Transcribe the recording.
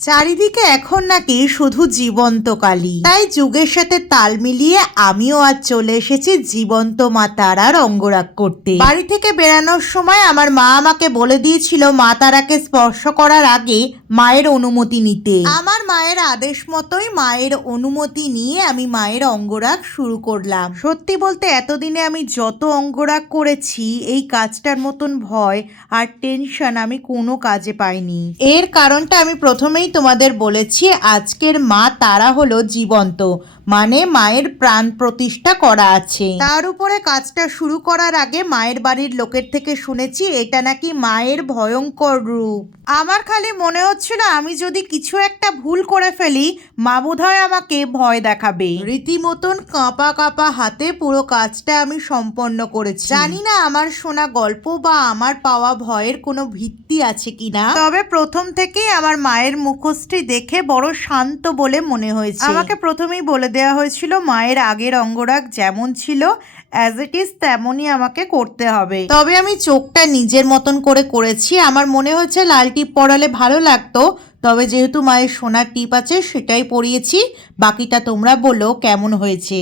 চারিদিকে এখন নাকি শুধু জীবন্ত কালী, তাই যুগের সাথে তাল মিলিয়ে আমিও আজ চলে এসেছি জীবন্ত মা তারার অঙ্গরাগ করতে। বাড়ি থেকে বেরানোর সময় আমার মা আমাকে বলে দিয়েছিল মা তারাকে স্পর্শ করার আগে মায়ের অনুমতি নিতে। আমার মায়ের আদেশ মতোই মায়ের অনুমতি নিয়ে আমি মায়ের অঙ্গরাগ শুরু করলাম। সত্যি বলতে এতদিনে আমি যত অঙ্গরাগ করেছি এই কাজটার মতন ভয় আর টেনশন আমি কোনো কাজে পাইনি। এর কারণটা আমি প্রথমেই তোমাদের বলেছি, আজকের মা তারা হলো জীবন্ত, মানে মায়ের প্রাণ প্রতিষ্ঠা করা আছে। তার উপরে কাজটা শুরু করার আগে মায়ের বাড়ির লোকের থেকে শুনেছি এটা নাকি মায়ের ভয়ঙ্কর রূপ। আমার খালি মনে হচ্ছিল আমি যদি কিছু একটা ভুল করে ফেলি মা বোধহয় আমাকে ভয় দেখাবে। রীতিমতন কাঁপা কাঁপা হাতে পুরো কাজটা আমি সম্পন্ন করেছি। জানি না আমার শোনা গল্প বা আমার পাওয়া ভয়ের কোনো ভিত্তি আছে কিনা, তবে প্রথম থেকেই আমার মায়ের মুখশ্রী দেখে বড় শান্ত বলে মনে হয়েছে। আমাকে প্রথমেই বলে দেওয়া হয়েছিল মায়ের আগের অঙ্গরাগ যেমন ছিল অ্যাজ ইট ইজ তেমনই আমাকে করতে হবে। তবে আমি চোখটা নিজের মতন করে করেছি। আমার মনে হয়েছে লাল টিপ পরালে ভালো লাগতো, তবে যেহেতু মায়ের সোনার টিপ আছে সেটাই পরিয়েছি। বাকিটা তোমরা বলো কেমন হয়েছে।